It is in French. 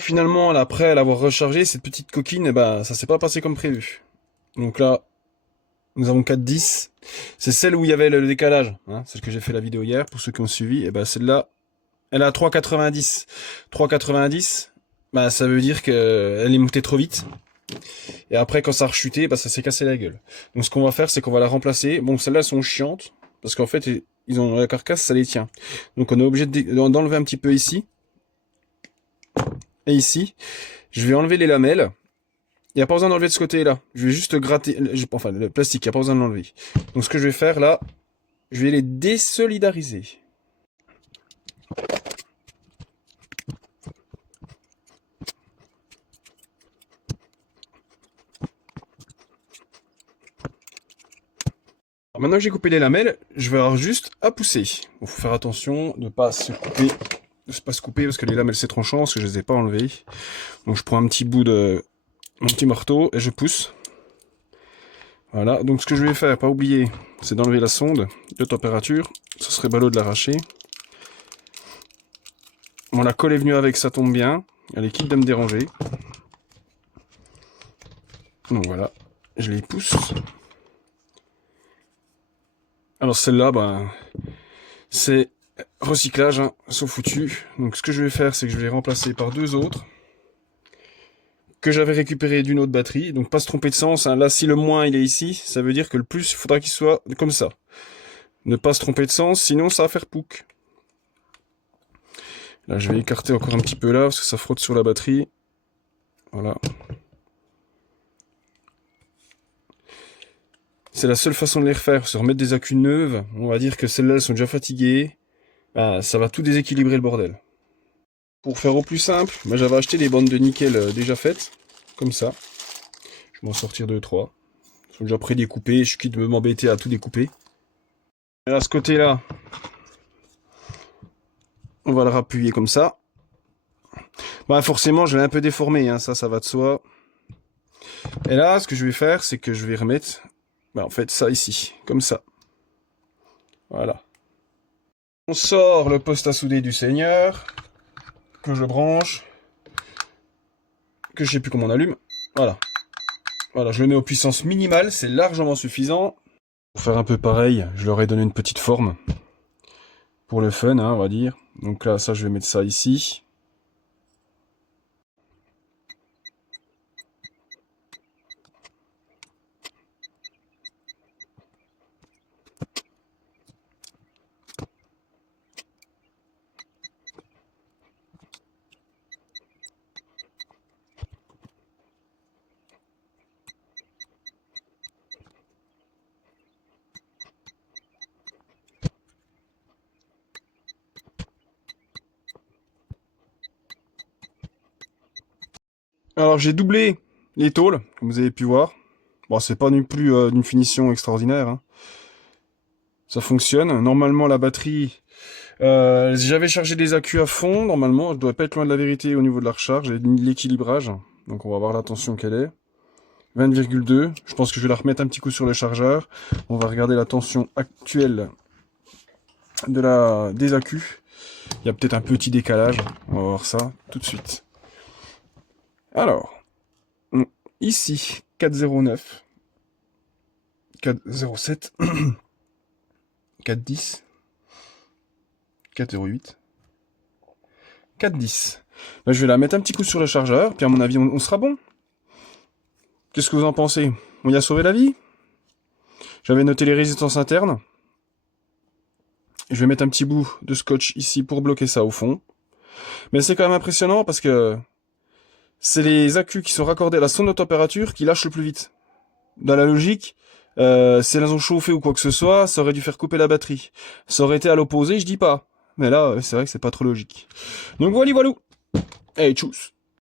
Finalement, là, après l'avoir rechargé, cette petite coquine, eh ben, ça s'est pas passé comme prévu. Donc là, nous avons 4,10. C'est celle où il y avait le décalage, hein, celle que j'ai fait la vidéo hier, pour ceux qui ont suivi. Et ben celle-là, elle est à 3,90. 3,90, bah, ça veut dire qu'elle est montée trop vite. Et après, quand ça a rechuté, bah, ça s'est cassé la gueule. Donc ce qu'on va faire, c'est qu'on va la remplacer. Bon, celles-là, elles sont chiantes, parce qu'en fait, ils ont la carcasse, ça les tient. Donc on est obligé d'enlever un petit peu ici. Et ici, je vais enlever les lamelles. Il n'y a pas besoin d'enlever de ce côté-là. Je vais juste gratter, enfin le plastique, il n'y a pas besoin de l'enlever. Donc ce que je vais faire là, je vais les désolidariser. Alors, maintenant que j'ai coupé les lamelles, je vais avoir juste à pousser. Il faut faire attention de ne pas se couper, parce que les lamelles c'est tranchant, parce que je les ai pas enlevées. Donc je prends un petit bout de mon petit marteau et je pousse. Voilà, donc ce que je vais faire, pas oublier, c'est d'enlever la sonde de température. Ce serait ballot de l'arracher. Bon, la colle est venue avec, ça tombe bien. Elle est quitte de me déranger. Donc voilà, je les pousse. Alors celle-là, ben, c'est recyclage, hein, sauf foutu. Donc ce que je vais faire, c'est que je vais les remplacer par deux autres que j'avais récupéré d'une autre batterie. Donc pas se tromper de sens, hein. Là, si le moins il est ici, ça veut dire que le plus, il faudra qu'il soit comme ça. Ne pas se tromper de sens, sinon ça va faire pouc. Là, je vais écarter encore un petit peu là, parce que ça frotte sur la batterie. Voilà. C'est la seule façon de les refaire, se remettre des accus neuves. On va dire que celles-là, elles sont déjà fatiguées. Ben, ça va tout déséquilibrer le bordel. Pour faire au plus simple, moi j'avais acheté des bandes de nickel déjà faites, comme ça. Je vais m'en sortir 2-3. Ils sont déjà pré-découpés, je suis quitte de m'embêter à tout découper. Et à ce côté-là, on va le rappuyer comme ça. Ben, forcément, je l'ai un peu déformé, hein, ça va de soi. Et là, ce que je vais faire, c'est que je vais remettre, ben, en fait, ça ici, comme ça. Voilà. On sort le poste à souder du Seigneur, que je branche, que je sais plus comment on allume. Voilà. Voilà, je le mets aux puissances minimales, c'est largement suffisant. Pour faire un peu pareil, je leur ai donné une petite forme. Pour le fun, hein, on va dire. Donc là, ça, je vais mettre ça ici. Alors, j'ai doublé les tôles, comme vous avez pu voir. Bon, c'est pas non plus d'une finition extraordinaire, hein. Ça fonctionne. Normalement, la batterie... j'avais chargé des accus à fond. Normalement, je dois pas être loin de la vérité au niveau de la recharge et de l'équilibrage. Donc, on va voir la tension qu'elle est. 20,2. Je pense que je vais la remettre un petit coup sur le chargeur. On va regarder la tension actuelle des accus. Il y a peut-être un petit décalage. On va voir ça tout de suite. Alors, ici, 4,09. 4,07. 4,10. 4,08. 4,10. Là, je vais la mettre un petit coup sur le chargeur, puis à mon avis, on sera bon. Qu'est-ce que vous en pensez? On y a sauvé la vie? J'avais noté les résistances internes. Je vais mettre un petit bout de scotch ici pour bloquer ça au fond. Mais c'est quand même impressionnant parce que c'est les accus qui sont raccordés à la sonde de température qui lâchent le plus vite. Dans la logique, si elles ont chauffé ou quoi que ce soit, ça aurait dû faire couper la batterie. Ça aurait été à l'opposé, je dis pas. Mais là, c'est vrai que c'est pas trop logique. Donc voilà, voilà. Hey, tchuss.